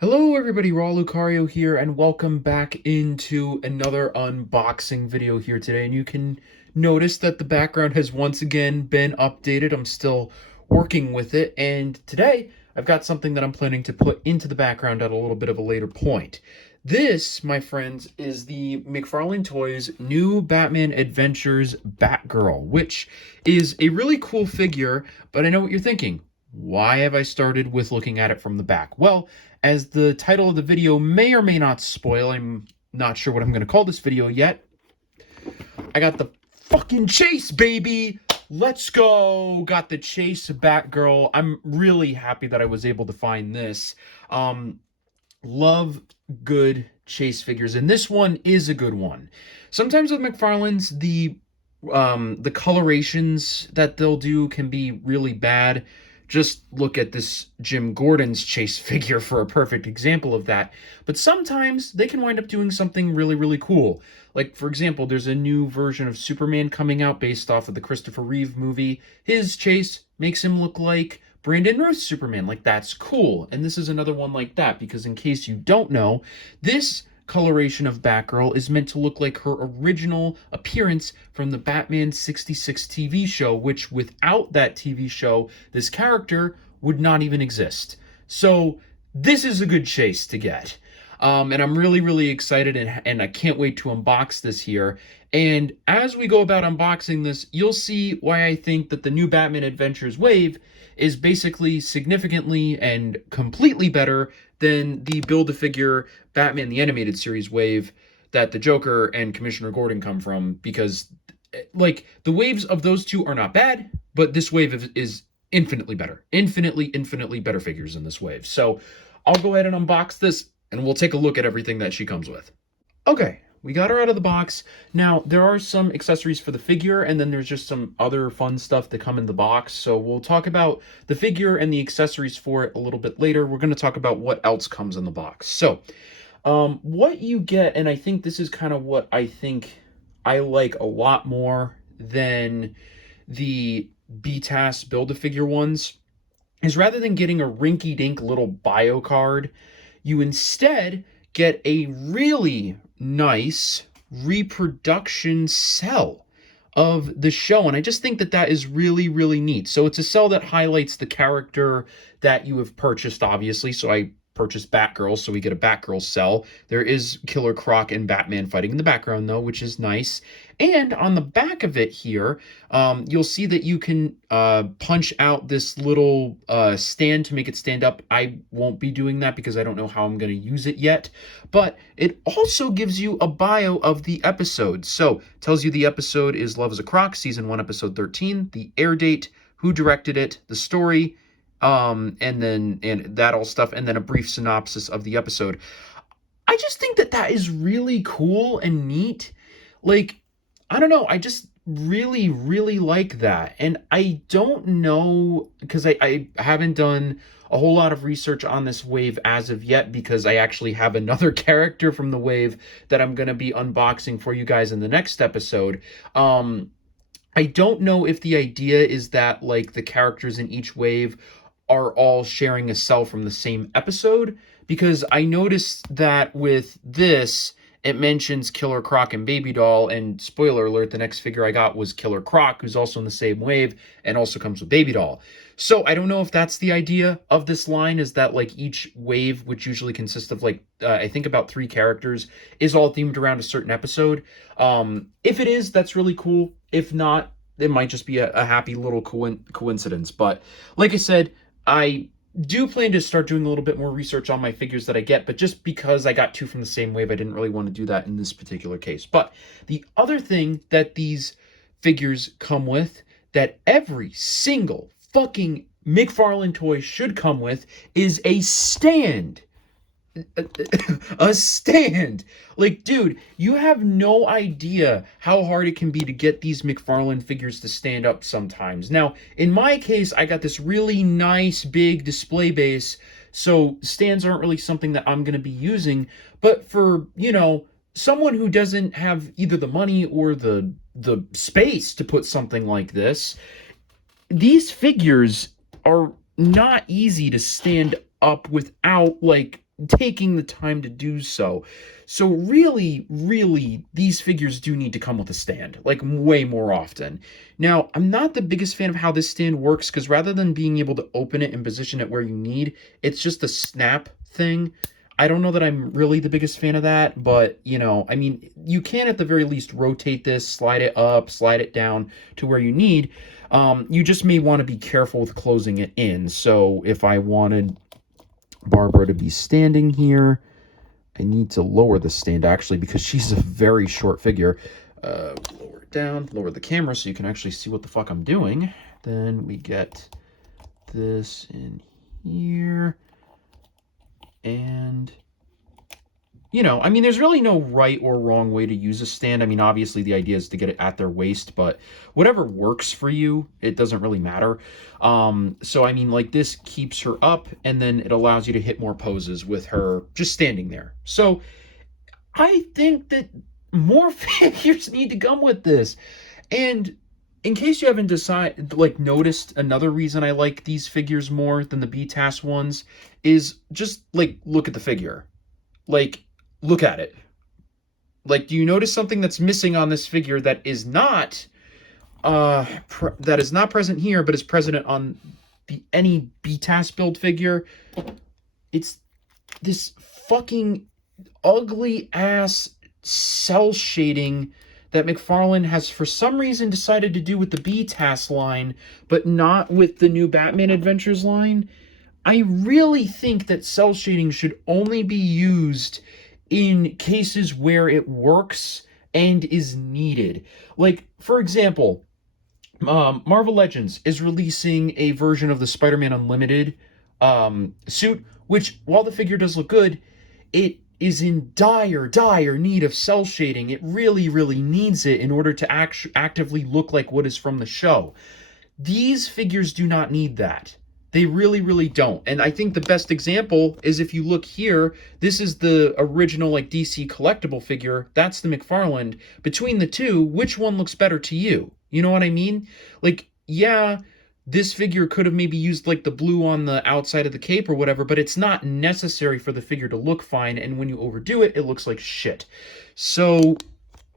Hello everybody, Raw Lucario here, and welcome back into another unboxing video here today. And you can notice that the background has once again been updated. I'm still working with it, and today I've got something that I'm planning to put into the background at a little bit of a later point. This, my friends, is the Mcfarlane Toys New Batman Adventures Batgirl, which is a really cool figure, but I know what you're thinking. Why have I started with looking at it from the back? Well, as the title of the video may or may not spoil, I'm not sure what I'm going to call this video yet. I got the fucking chase, baby! Let's go! Got the chase Batgirl. I'm really happy that I was able to find this. Love good chase figures, and this one is a good one. Sometimes with McFarlane's, the colorations that they'll do can be really bad. Just look at this Jim Gordon's chase figure for a perfect example of that. But sometimes they can wind up doing something really, really cool. Like, for example, there's a new version of Superman coming out based off of the Christopher Reeve movie. His chase makes him look like Brandon Routh's Superman. Like, that's cool. And this is another one like that, because in case you don't know, this coloration of Batgirl is meant to look like her original appearance from the Batman 66 TV show, which without that TV show, this character would not even exist. So this is a good chase to get. And I'm really, really excited, and I can't wait to unbox this here. And as we go about unboxing this, you'll see why I think that the new Batman Adventures wave is basically significantly and completely better than the Build-A-Figure Batman the Animated Series wave that the Joker and Commissioner Gordon come from, because, like, the waves of those two are not bad, but this wave is infinitely better. Infinitely better figures in this wave. So I'll go ahead and unbox this, and we'll take a look at everything that she comes with. Okay, we got her out of the box. Now, there are some accessories for the figure, and then there's just some other fun stuff that come in the box. So we'll talk about the figure and the accessories for it a little bit later. We're going to talk about what else comes in the box. So, what you get, and I think this is kind of what I think I like a lot more than the BTAS Build-A-Figure ones, is rather than getting a rinky-dink little bio card, you instead get a really nice reproduction cell of the show. And I just think that that is really, really neat. So it's a cell that highlights the character that you have purchased, obviously. So I purchased Batgirl, so we get a Batgirl cell. There is Killer Croc and Batman fighting in the background, though, which is nice. And on the back of it here, you'll see that you can punch out this little stand to make it stand up. I won't be doing that because I don't know how I'm going to use it yet. But it also gives you a bio of the episode. So it tells you the episode is Love is a Croc, Season 1, Episode 13, the air date, who directed it, the story, and that all stuff, and then a brief synopsis of the episode. I just think that that is really cool and neat. Like, I don't know, I just really, really like that. And I don't know, because I haven't done a whole lot of research on this wave as of yet, because I actually have another character from the wave that I'm going to be unboxing for you guys in the next episode. I don't know if the idea is that, like, the characters in each wave are all sharing a cell from the same episode, because I noticed that with this, it mentions Killer Croc and Baby Doll, and spoiler alert, the next figure I got was Killer Croc, who's also in the same wave, and also comes with Baby Doll. So I don't know if that's the idea of this line, is that, like, each wave, which usually consists of, like, I think about 3 characters, is all themed around a certain episode. If it is, that's really cool. If not, it might just be a happy little coincidence. But like I said, I do plan to start doing a little bit more research on my figures that I get, but just because I got 2 from the same wave, I didn't really want to do that in this particular case. But the other thing that these figures come with, that every single fucking McFarlane toy should come with, is a stand. A stand. Like, dude, you have no idea how hard it can be to get these McFarlane figures to stand up sometimes. Now, in my case, I got this really nice big display base, so stands aren't really something that I'm going to be using. But for, you know, someone who doesn't have either the money or the space to put something like this, these figures are not easy to stand up without, like, taking the time to do so. So really, really, these figures do need to come with a stand, like way more often. Now, I'm not the biggest fan of how this stand works, because rather than being able to open it and position it where you need, it's just a snap thing. I don't know that I'm really the biggest fan of that, but, you know, I mean, you can at the very least rotate this, slide it up, slide it down to where you need. You just may want to be careful with closing it in. So if I wanted Barbara to be standing here, I need to lower the stand, actually, because she's a very short figure. Lower it down, lower the camera so you can actually see what the fuck I'm doing. Then we get this in here. And, you know, I mean, there's really no right or wrong way to use a stand. I mean, obviously the idea is to get it at their waist, but whatever works for you, it doesn't really matter. So, I mean, like, this keeps her up, and then it allows you to hit more poses with her just standing there. So, I think that more figures need to come with this. And in case you haven't noticed, another reason I like these figures more than the BTAS ones is just, like, look at the figure. Like, look at it. Like, do you notice something that's missing on this figure that is not present here, but is present on any BTAS build figure? It's this fucking ugly ass cell shading that McFarlane has for some reason decided to do with the BTAS line, but not with the new Batman Adventures line. I really think that cell shading should only be used in cases where it works and is needed. Like, for example, Marvel Legends is releasing a version of the Spider-Man Unlimited suit, which, while the figure does look good, it is in dire need of cell shading. It really, really needs it in order to actively look like what is from the show. These figures do not need that. They really, really don't. And I think the best example is if you look here, this is the original, like, DC collectible figure. That's the McFarlane. Between the two, which one looks better to you? You know what I mean? Like, yeah, this figure could have maybe used, like, the blue on the outside of the cape or whatever, but it's not necessary for the figure to look fine, and when you overdo it, it looks like shit. So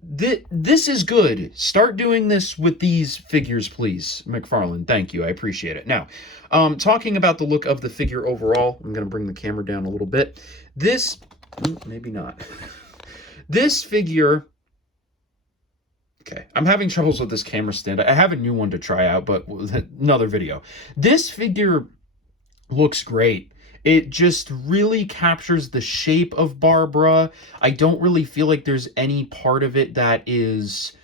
this is good. Start doing this with these figures, please, McFarlane. Thank you. I appreciate it. Now, talking about the look of the figure overall, I'm going to bring the camera down a little bit. This, maybe not. This figure, okay, I'm having troubles with this camera stand. I have a new one to try out, but another video. This figure looks great. It just really captures the shape of Barbara. I don't really feel like there's any part of it that is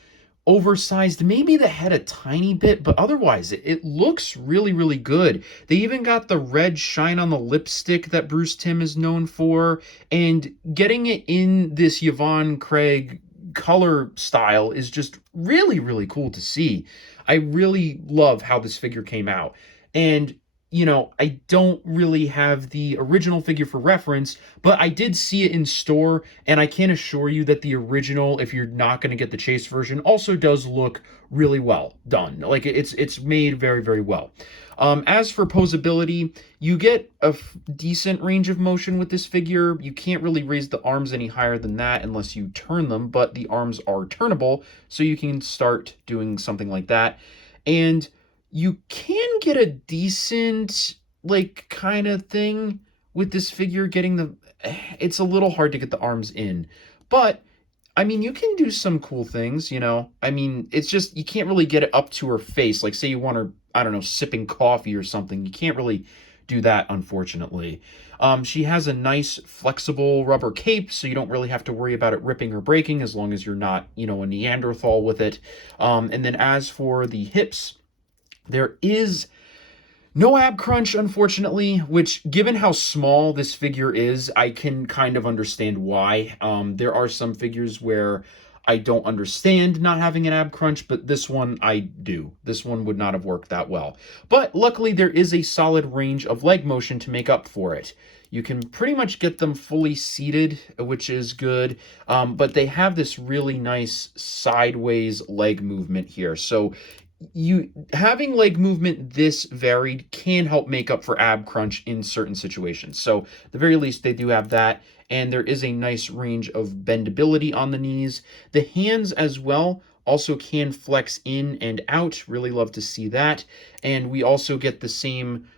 oversized. Maybe the head a tiny bit, but otherwise it looks really, really good. They even got the red shine on the lipstick that Bruce Timm is known for, and getting it in this Yvonne Craig color style is just really, really cool to see. I really love how this figure came out. And you know, I don't really have the original figure for reference, but I did see it in store, and I can assure you that the original, if you're not going to get the chase version, also does look really well done. Like, it's made very, very well. As for posability, you get a decent range of motion with this figure. You can't really raise the arms any higher than that unless you turn them, but the arms are turnable, so you can start doing something like that. And you can get a decent, like, kind of thing with this figure getting the... It's a little hard to get the arms in. But, I mean, you can do some cool things, you know? I mean, it's just, you can't really get it up to her face. Like, say you want her, I don't know, sipping coffee or something. You can't really do that, unfortunately. She has a nice, flexible rubber cape, so you don't really have to worry about it ripping or breaking, as long as you're not, you know, a Neanderthal with it. And then as for the hips, there is no ab crunch, unfortunately, which, given how small this figure is, I can kind of understand why. There are some figures where I don't understand not having an ab crunch, but this one I do. This one would not have worked that well. But luckily, there is a solid range of leg motion to make up for it. You can pretty much get them fully seated, which is good, but they have this really nice sideways leg movement here. So you having leg movement this varied can help make up for ab crunch in certain situations. So at the very least, they do have that, and there is a nice range of bendability on the knees. The hands as well also can flex in and out. Really love to see that. And we also get the same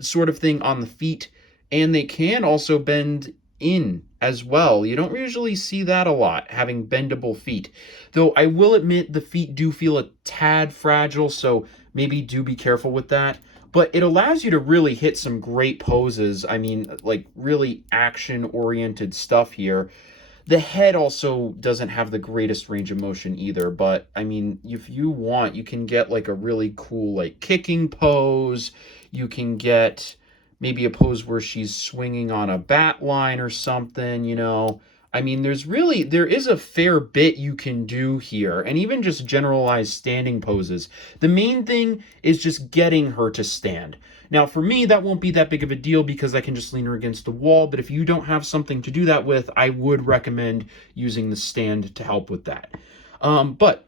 sort of thing on the feet, and they can also bend in as well. You don't usually see that a lot, having bendable feet. Though I will admit the feet do feel a tad fragile, so maybe do be careful with that. But it allows you to really hit some great poses. I mean, like really action-oriented stuff here. The head also doesn't have the greatest range of motion either, but I mean, if you want, you can get like a really cool like kicking pose. You can get maybe a pose where she's swinging on a bat line or something, you know. I mean, there is a fair bit you can do here, and even just generalized standing poses. The main thing is just getting her to stand. Now, for me, that won't be that big of a deal because I can just lean her against the wall, but if you don't have something to do that with, I would recommend using the stand to help with that. But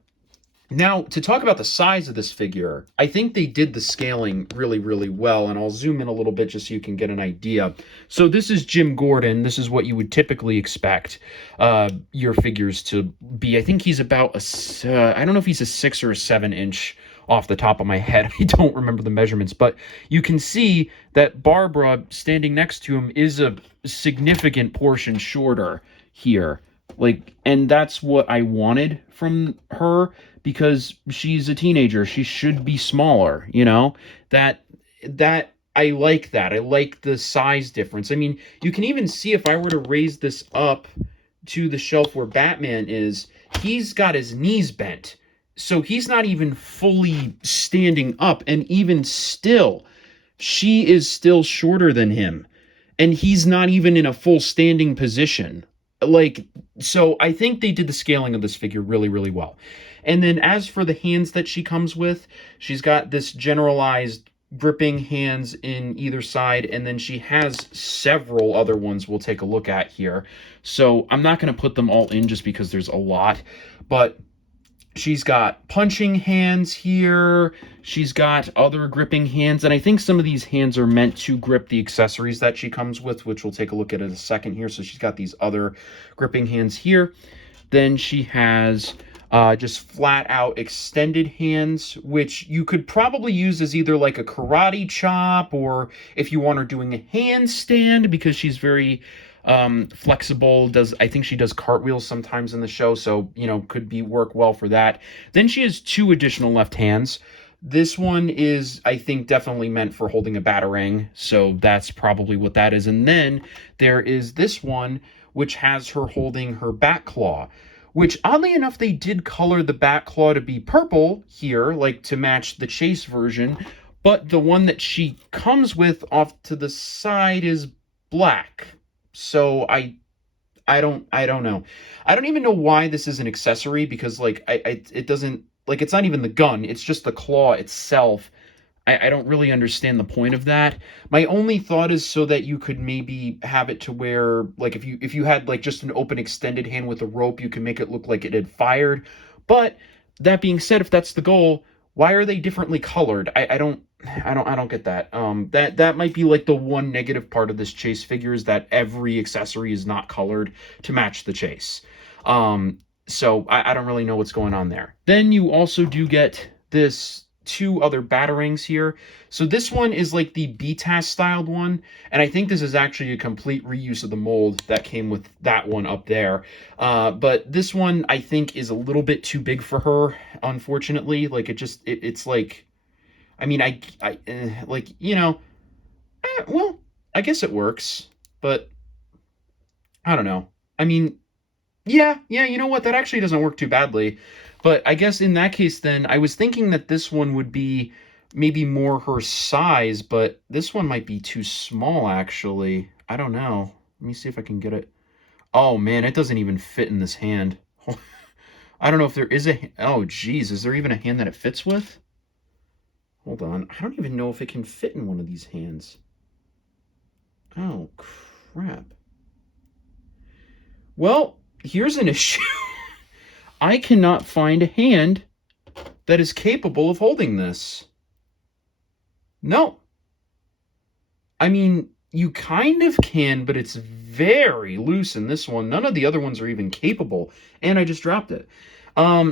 now, to talk about the size of this figure, I think they did the scaling really, really well, and I'll zoom in a little bit just so you can get an idea. So this is Jim Gordon. This is what you would typically expect your figures to be. I think he's about I don't know if he's a 6 or a 7 inch off the top of my head. I don't remember the measurements, but you can see that Barbara standing next to him is a significant portion shorter here. Like, and that's what I wanted from her because she's a teenager. She should be smaller, you know? That I like that. I like the size difference. I mean, you can even see if I were to raise this up to the shelf where Batman is, he's got his knees bent. So he's not even fully standing up, and even still, she is still shorter than him. And he's not even in a full standing position. Like, so I think they did the scaling of this figure really, really well. And then as for the hands that she comes with, she's got this generalized gripping hands in either side, and then she has several other ones we'll take a look at here. So I'm not going to put them all in just because there's a lot, but she's got punching hands here. She's got other gripping hands. And I think some of these hands are meant to grip the accessories that she comes with, which we'll take a look at in a second here. So she's got these other gripping hands here. Then she has just flat out extended hands, which you could probably use as either like a karate chop, or if you want her doing a handstand, because she's very flexible. I think she does cartwheels sometimes in the show, so you know, could be work well for that. Then she has 2 additional left hands. This one is, I think, definitely meant for holding a batarang, so that's probably what that is. And then there is this one which has her holding her bat claw, which oddly enough they did color the bat claw to be purple here, like to match the Chase version, but the one that she comes with off to the side is black. So I don't know. I don't even know why this is an accessory, because like it doesn't, like, it's not even the gun, it's just the claw itself. I don't really understand the point of that. My only thought is so that you could maybe have it to where, like, if you had like just an open extended hand with a rope, you can make it look like it had fired. But that being said, if that's the goal, why are they differently colored? I don't get that. That might be like the one negative part of this Chase figure, is that every accessory is not colored to match the Chase. So I don't really know what's going on there. Then you also do get this 2 other batarangs here. So this one is like the BTAS styled one, and I think this is actually a complete reuse of the mold that came with that one up there. But this one I think is a little bit too big for her, unfortunately. Like, it's like, I mean, like, you know, well, I guess it works, but I don't know. I mean, yeah, you know what? That actually doesn't work too badly. But I guess in that case, then, I was thinking that this one would be maybe more her size, but this one might be too small, actually. I don't know. Let me see if I can get it. Oh, man, it doesn't even fit in this hand. I don't know if there is a... Oh, geez, is there even a hand that it fits with? Hold on. I don't even know if it can fit in one of these hands. Oh, crap. Well, here's an issue. I cannot find a hand that is capable of holding this. No. I mean, you kind of can, but it's very loose in this one. None of the other ones are even capable. And I just dropped it.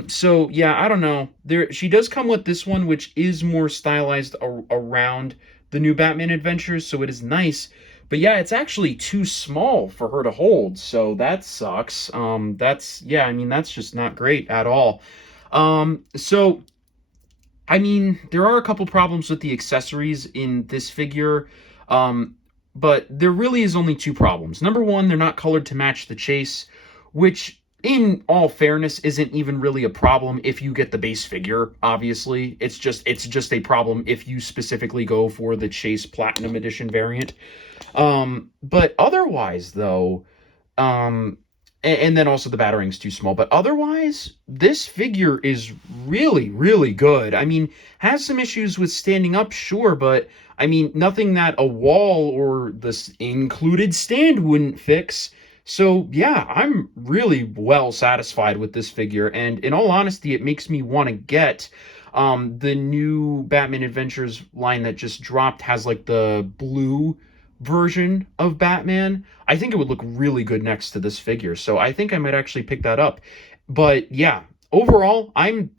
So yeah, I don't know. She does come with this one, which is more stylized around the new Batman Adventures, so it is nice. But yeah, it's actually too small for her to hold, so that sucks. Yeah, I mean, that's just not great at all. So I mean, there are a couple problems with the accessories in this figure, but there really is only two problems. Number one, they're not colored to match the chase, which, in all fairness, isn't even really a problem if you get the base figure, obviously. It's just a problem if you specifically go for the Chase Platinum Edition variant. But otherwise, though, and then also the Batarangs too small. But otherwise, this figure is really, really good. I mean, has some issues with standing up, sure, but I mean, nothing that a wall or this included stand wouldn't fix. So yeah, I'm really well satisfied with this figure, and in all honesty, it makes me want to get the new Batman Adventures line that just dropped. Has like the blue version of Batman. I think it would look really good next to this figure, so I think I might actually pick that up. But yeah, overall, I'm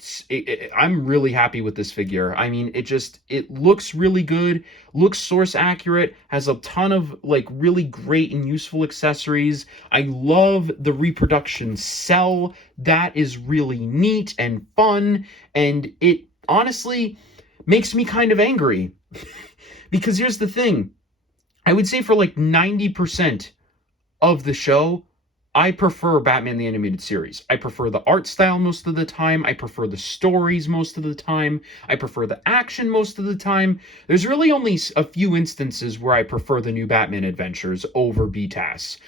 really happy with this figure. I mean, it looks really good, looks source accurate, has a ton of like really great and useful accessories. I love the reproduction cell. That is really neat and fun, and it honestly makes me kind of angry. Because here's the thing, I would say for like 90% of the show, I prefer Batman the Animated Series. I prefer the art style most of the time. I prefer the stories most of the time. I prefer the action most of the time. There's really only a few instances where I prefer the new Batman Adventures over BTAS.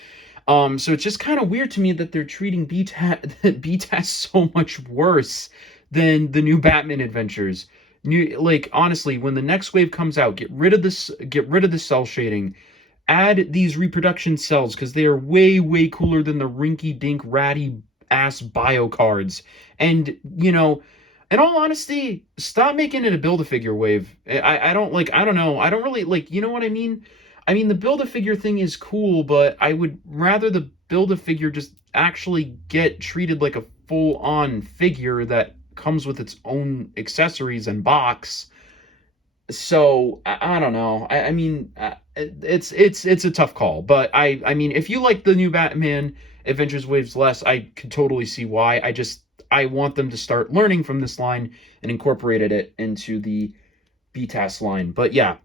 So it's just kind of weird to me that they're treating BTAS so much worse than the new Batman Adventures. Like, honestly, when the next wave comes out, get rid of the cell shading, add these reproduction cells, because they are way, way cooler than the rinky-dink, ratty-ass bio cards. And, you know, in all honesty, stop making it a Build-A-Figure wave. I don't know. I don't really, like, you know what I mean? I mean, the Build-A-Figure thing is cool, but I would rather the Build-A-Figure just actually get treated like a full-on figure that comes with its own accessories and box. So I don't know. I mean, it's a tough call, but I mean, if you like the new Batman Adventures waves less, I could totally see why. I want them to start learning from this line and incorporated it into the BTAS line. But yeah,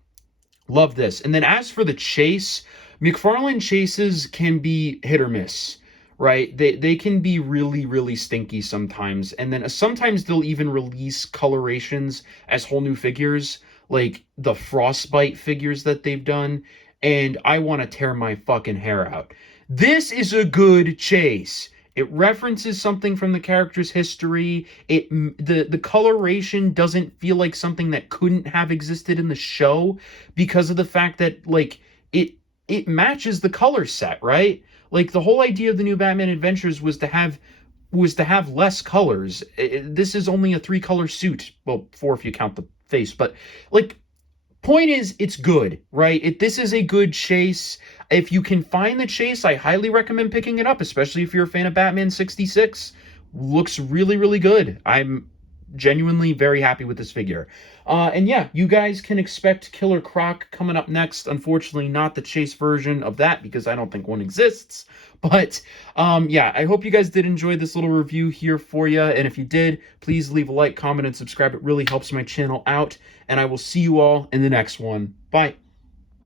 love this. And then as for the chase, McFarlane chases can be hit or miss, right? They can be really, really stinky sometimes. And then sometimes they'll even release colorations as whole new figures, like the Frostbite figures that they've done. And I want to tear my fucking hair out. This is a good chase. It references something from the character's history. The coloration doesn't feel like something that couldn't have existed in the show because of the fact that like it matches the color set, right? Like the whole idea of the new Batman Adventures was to have less colors. This is only a 3-color suit. Well, 4 if you count the face, but like point is, it's good, right? This is a good chase. If you can find the chase, I highly recommend picking it up, especially if you're a fan of Batman 66. Looks really, really good. I'm genuinely very happy with this figure. And yeah, you guys can expect Killer Croc coming up next. Unfortunately, not the chase version of that because I don't think one exists. But yeah, I hope you guys did enjoy this little review here for you. And if you did, please leave a like, comment, and subscribe. It really helps my channel out. And I will see you all in the next one. Bye.